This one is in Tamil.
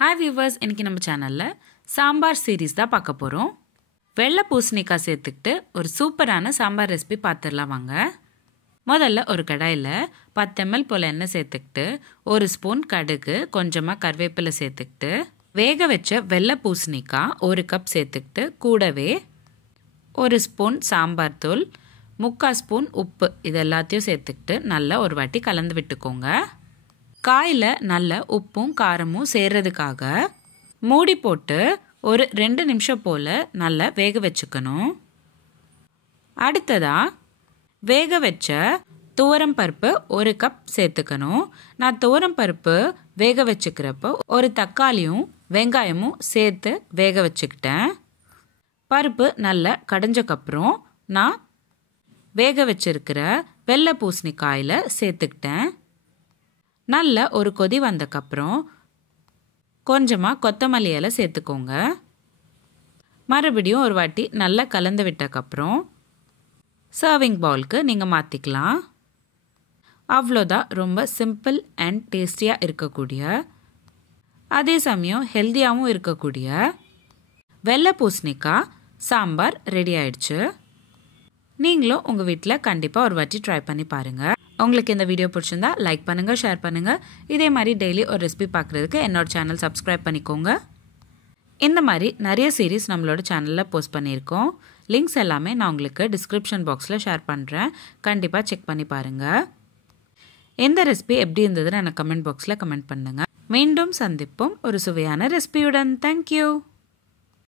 ஹாய் வியூவர்ஸ், இன்றைக்கி நம்ம சேனலில் சாம்பார் சீரீஸ் தான் பார்க்க போகிறோம். வெள்ளை பூசணிக்காய் சேர்த்துக்கிட்டு ஒரு சூப்பரான சாம்பார் ரெசிபி பார்த்துடலாம் வாங்க. முதல்ல ஒரு கடாயில் 10 ml போல் எண்ணெய் சேர்த்துக்கிட்டு 1 ஸ்பூன் கடுகு, கொஞ்சமாக கருவேப்பிலை சேர்த்துக்கிட்டு வேக வச்ச வெள்ளை பூசணிக்காய் 1 கப் சேர்த்துக்கிட்டு கூடவே 1 ஸ்பூன் சாம்பார் தூள், 3/4 ஸ்பூன் உப்பு இது எல்லாத்தையும் சேர்த்துக்கிட்டு நல்லா ஒரு வாட்டி கலந்து விட்டுக்கோங்க. காயில் நல்ல உப்பும் காரமும் சேர்றதுக்காக மூடி போட்டு ஒரு 2 நிமிஷம் போல் நல்லா வேக வச்சுக்கணும். அடுத்ததாக வேக வச்ச துவரம் பருப்பு 1 கப் சேர்த்துக்கணும். நான் துவரம் பருப்பு வேக வச்சுக்கிறப்போ ஒரு தக்காளியும் வெங்காயமும் சேர்த்து வேக வச்சுக்கிட்டேன். பருப்பு நல்லா கடைஞ்சக்கப்புறம் நான் வேக வச்சிருக்கிற வெள்ளை பூசணிக்காயில் சேர்த்துக்கிட்டேன். நல்ல ஒரு கொதி வந்தக்கப்புறம் கொஞ்சமாக கொத்தமல்லி இலை சேர்த்துக்கோங்க. மறுபடியும் ஒரு வாட்டி நல்லா கலந்து விட்டக்கப்புறம் சர்விங் பவுலுக்கு நீங்கள் மாற்றிக்கலாம். அவ்வளோதான், ரொம்ப சிம்பிள் அண்ட் டேஸ்டியாக இருக்கக்கூடிய, அதே சமயம் ஹெல்த்தியாகவும் இருக்கக்கூடிய வெள்ளை பூசணிக்காய் சாம்பார் ரெடி ஆயிடுச்சு. நீங்களும் உங்கள் வீட்டில் கண்டிப்பாக ஒரு வாட்டி ட்ரை பண்ணி பாருங்கள். உங்களுக்கு இந்த வீடியோ பிடிச்சிருந்தா லைக் பண்ணுங்கள், ஷேர் பண்ணுங்கள். இதே மாதிரி டெய்லி ஒரு ரெசிபி பார்க்குறதுக்கு என்னோட சேனல் சப்ஸ்கிரைப் பண்ணிக்கோங்க. இந்த மாதிரி நிறைய சீரீஸ் நம்மளோட சேனலில் போஸ்ட் பண்ணியிருக்கோம். லிங்க்ஸ் எல்லாமே நான் உங்களுக்கு டிஸ்கிரிப்ஷன் பாக்ஸில் ஷேர் பண்ணுறேன். கண்டிப்பாக செக் பண்ணி பாருங்கள். எந்த ரெசிபி எப்படி இருந்ததுன்னு எனக்கு கமெண்ட் பாக்ஸில் கமெண்ட் பண்ணுங்கள். மீண்டும் சந்திப்போம் ஒரு சுவையான ரெசிபியுடன். தேங்க்யூ.